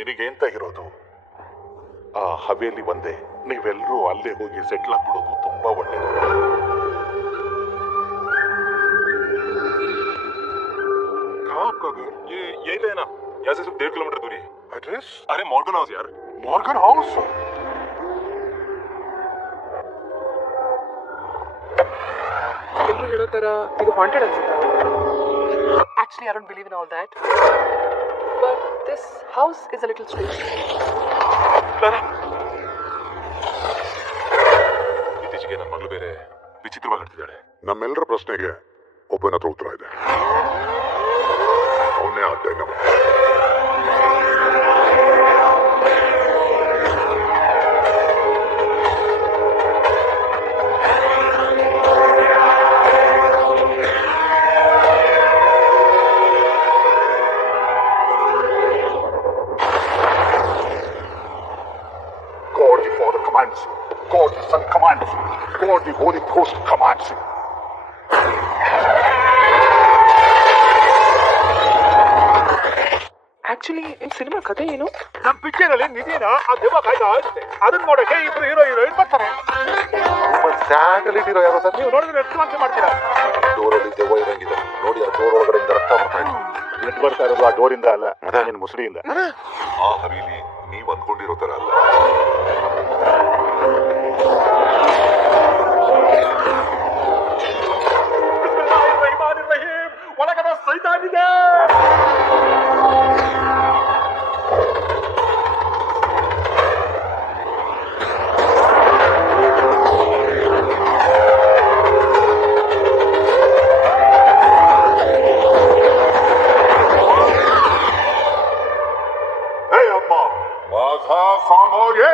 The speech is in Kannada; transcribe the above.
ನಿನಗೇಂತ ಇರೋದು ಆ ಹವೇಲಿ ಒಂದೇ. ನೀವೆಲ್ಲರೂ ಅಲ್ಲೇ ಹೋಗಿ ಸೆಟ್ಲ್ ಆಗ್ಬಿಡೋದು ತುಂಬಾ ಒಳ್ಳೇದು. यही तो है ना, यहाँ से सिर्फ 1.5 किलोमीटर दूरी है। एड्रेस? अरे मॉर्गन हाउस यार। Morgan house? ಎಲ್ಲರೂ ಹೇಳೋ ಥರ ಇದು ಹಾಂಟೆಡ್ ಅನ್ಸುತ್ತಾ? Actually, I don't believe in all that. But this house is a little strange. ಇತ್ತೀಚೆಗೆ ನನ್ನ ಮಗಳು ಬೇರೆ ವಿಚಿತ್ರವಾಗಿ ಆಡ್ತಿದ್ದಾಳೆ. ನಮ್ಮೆಲ್ಲರ ಪ್ರಶ್ನೆಗೆ ಒಬ್ಬನ ಹತ್ರ ಉತ್ತರ ಇದೆ. ಅವನೇ ಆದ್ದಂಗ. God the Father commands you. God the Son commands you. God the Holy Ghost commands you. Actually ಈ ಸಿನಿಮಾ ಕಥೆ ಏನು? ನಮ್ಮ ಪಿಕ್ಚರ್ ಅಲ್ಲಿ ನಿಧಿನ ಆ ದೆವ್ವ ಕಾಯ್ತಾ ಇರುತ್ತೆ. ಅದನ್ನ ನೋಡಕ್ಕೆ ಇಬ್ರು ಹೀರೋ ಹೀರೋಯಿನ್ ಬರ್ತಾರೆ. ಸ್ಯಾಂಡಲಿಟಿರೋ ಯಾರೋ ಸರ್? ನೀವು ನೋಡಿದ್ರೆ ಎಷ್ಟು ಮಾತ್ರ ಮಾಡ್ತೀರಾ? ಡೋರಲ್ಲಿ ದೆವ್ವ ಇರಂಗಿದೆ ನೋಡಿ. ಆ ಡೋರ್ ಒಳಗಡೆಯಿಂದ ರಕ್ತ ಬರ್ತಾ ಇದೆ. ಬ್ಲಡ್ ಬರ್ತಾ ಇರೋದು ಆ ಡೋರಿಂದ ಅಲ್ಲ, ನಿನ್ನ ಮುಸುಡಿಯಿಂದ. ಆ ಹವೇಲಿ ನೀವ್ ಅಂದ್ಕೊಂಡಿರೋ ತರ ಅಲ್ಲ. ಒಳಗಡೆ ಸೈತಾನಿದೆ. Hey, Amma! Maza Samoye!